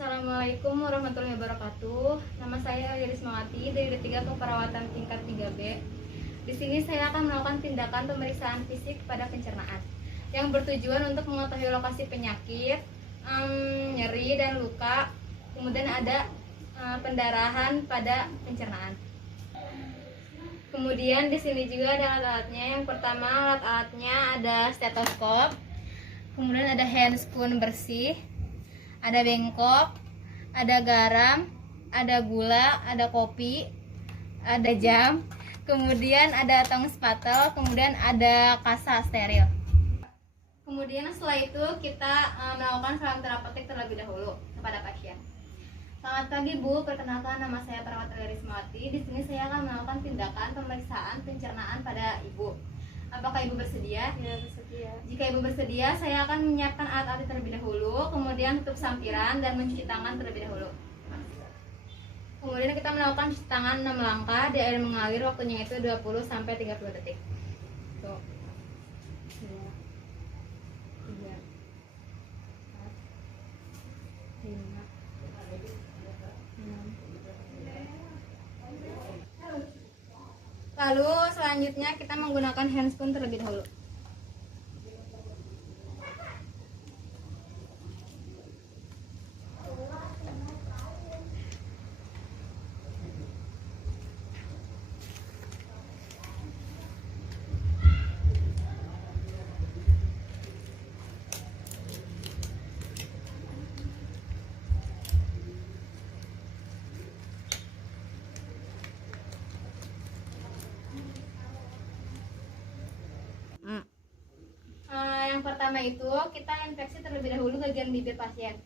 Assalamualaikum warahmatullahi wabarakatuh. Nama saya Iris Mawati dari D3 Keperawatan tingkat 3B. Di sini saya akan melakukan tindakan pemeriksaan fisik pada pencernaan yang bertujuan untuk mengetahui lokasi penyakit, nyeri dan luka, kemudian ada pendarahan pada pencernaan. Kemudian di sini juga ada alat-alatnya. Yang pertama alat-alatnya ada stetoskop, kemudian ada handscoon bersih, ada bengkok, ada garam, ada gula, ada kopi, ada jam, kemudian ada tong spatel, kemudian ada kasa steril. Kemudian setelah itu kita melakukan salam terapeutik terlebih dahulu kepada pasien. Selamat pagi Bu, perkenalkan nama saya Perawat Iris Mawati. Di sini saya akan melakukan tindakan pemeriksaan pencernaan pada Ibu. Apakah Ibu bersedia? Ya, bersedia. Jika Ibu bersedia, saya akan menyiapkan alat-alat terlebih dahulu, kemudian tutup sampiran dan mencuci tangan terlebih dahulu. Kemudian kita melakukan cuci tangan 6 langkah di air mengalir, waktunya itu 20-30 detik. Tuh. 2, 3, 4, 5, 6. Lalu selanjutnya kita menggunakan handscoon terlebih dahulu. Yang pertama itu kita infeksi terlebih dahulu bagian bibir pasien.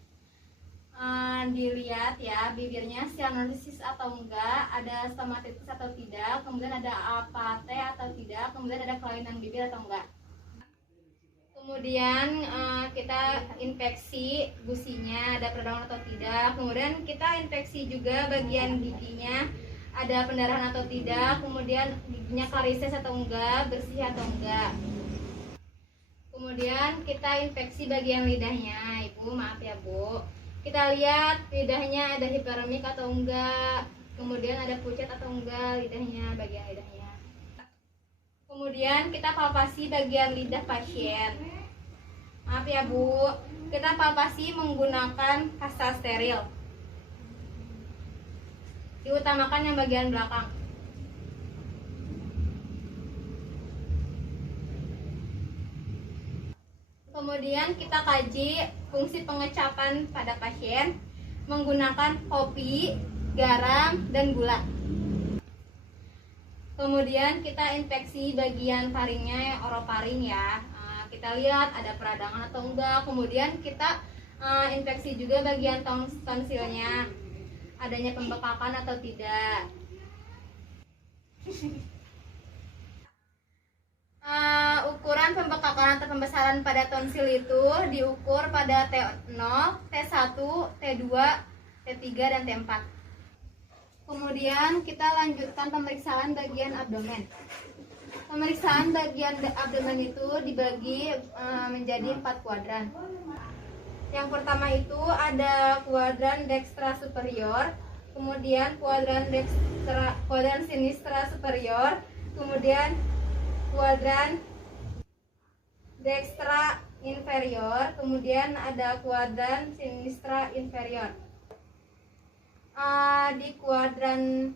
Dilihat ya bibirnya cyanosis atau enggak, ada stomatitis atau tidak, kemudian ada apate atau tidak, kemudian ada kelainan bibir atau enggak. Kemudian kita infeksi gusinya, ada peradangan atau tidak. Kemudian kita infeksi juga bagian giginya, ada pendarahan atau tidak. Kemudian giginya varises atau enggak, bersih atau enggak. Kemudian kita infeksi bagian lidahnya, Ibu, maaf ya Bu. Kita lihat lidahnya ada hiperemik atau enggak, kemudian ada pucat atau enggak lidahnya, bagian lidahnya. Kemudian kita palpasi bagian lidah pasien. Maaf ya Bu, kita palpasi menggunakan kasa steril. Diutamakan yang bagian belakang. Kemudian kita kaji fungsi pengecapan pada pasien menggunakan kopi, garam, dan gula. Kemudian kita infeksi bagian faringnya, orofaring ya. Kita lihat ada peradangan atau enggak. Kemudian kita infeksi juga bagian tonsilnya, adanya pembekakan atau tidak. Ukuran pembekakan atau pembesaran pada tonsil itu diukur pada T0, T1, T2, T3, dan T4. Kemudian kita lanjutkan pemeriksaan bagian abdomen. Pemeriksaan bagian abdomen itu dibagi menjadi 4 kuadran. Yang pertama itu ada kuadran dextra superior, kemudian kuadran sinistra superior, kemudian kuadran dextra inferior, kemudian ada kuadran sinistra inferior. Di kuadran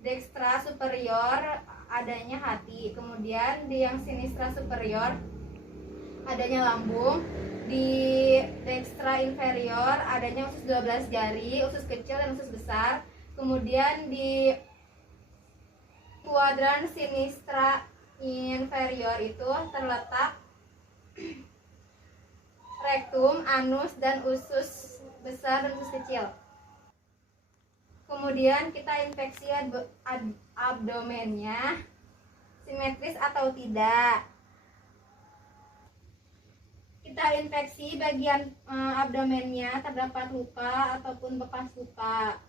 dextra superior adanya hati, kemudian di yang sinistra superior adanya lambung, di dextra inferior adanya usus 12 jari, usus kecil dan usus besar, kemudian di kuadran sinistra inferior itu terletak rektum, anus, dan usus besar dan usus kecil. Kemudian kita infeksi abdomennya simetris atau tidak. Kita infeksi bagian abdomennya terdapat luka ataupun bekas luka.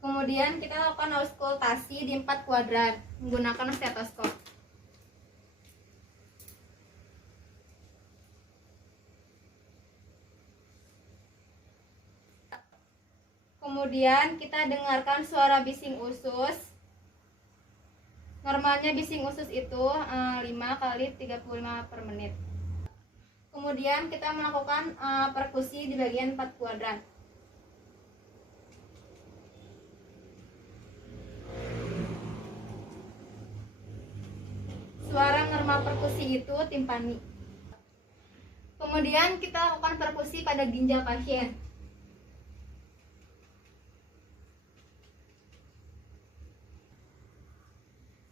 Kemudian kita lakukan auskultasi di 4 kuadran menggunakan stetoskop. Kemudian kita dengarkan suara bising usus. Normalnya bising usus itu 5 kali 35 per menit. Kemudian kita melakukan perkusi di bagian 4 kuadran. Suara normal perkusi itu timpani. Kemudian kita lakukan perkusi pada ginjal pasien.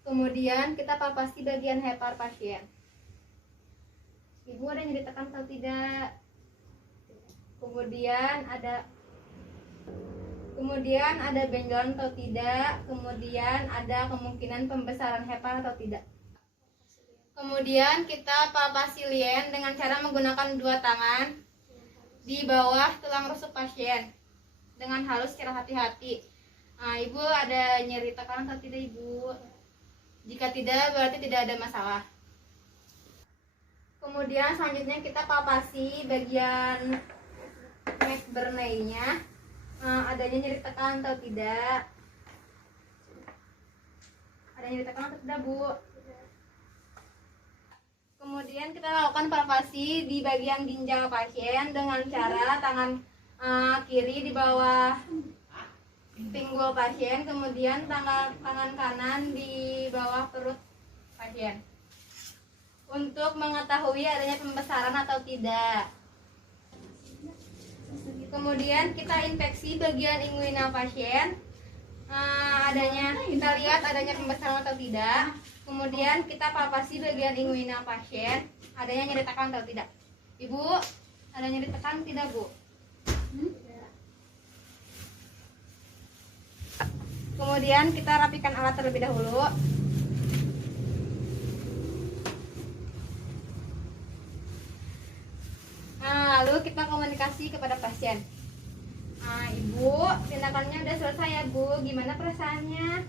Kemudian kita palpasi bagian hepar pasien. Ibu ada nyeri tekan atau tidak? Kemudian ada benjolan atau tidak? Kemudian ada kemungkinan pembesaran hepar atau tidak? Kemudian kita palpasi lien dengan cara menggunakan 2 tangan di bawah tulang rusuk pasien dengan halus secara hati-hati. Nah, Ibu ada nyeri tekan atau tidak, Ibu? Jika tidak, berarti tidak ada masalah. Kemudian selanjutnya kita palpasi bagian McBurney-nya, adanya nyeri tekan atau tidak? Ada nyeri tekan atau tidak, Bu? Kemudian kita lakukan palpasi di bagian ginjal pasien dengan cara tangan kiri di bawah pinggul pasien, kemudian tangan kanan di bawah perut pasien untuk mengetahui adanya pembesaran atau tidak. Kemudian kita inspeksi bagian inguinal pasien, kita lihat adanya pembesaran atau tidak. Kemudian kita palpasi bagian inguinal pasien, adanya nyeri tekan atau tidak. Ibu, ada nyeri tekan tidak, Bu? Kemudian kita rapikan alat terlebih dahulu. Nah, lalu kita komunikasi kepada pasien. Nah, Ibu, tindakannya udah selesai ya, Bu. Gimana perasaannya?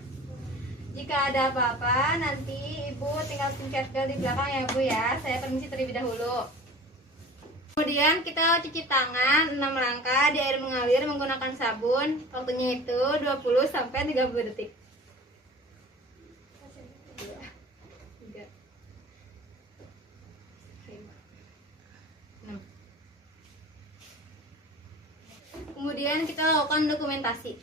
Jika ada apa-apa, nanti Ibu tinggal pencet bel di belakang ya, Bu ya. Saya permisi terlebih dahulu. Kemudian kita cuci tangan 6 langkah di air mengalir menggunakan sabun. Waktunya itu 20-30 detik. Kemudian kita lakukan dokumentasi.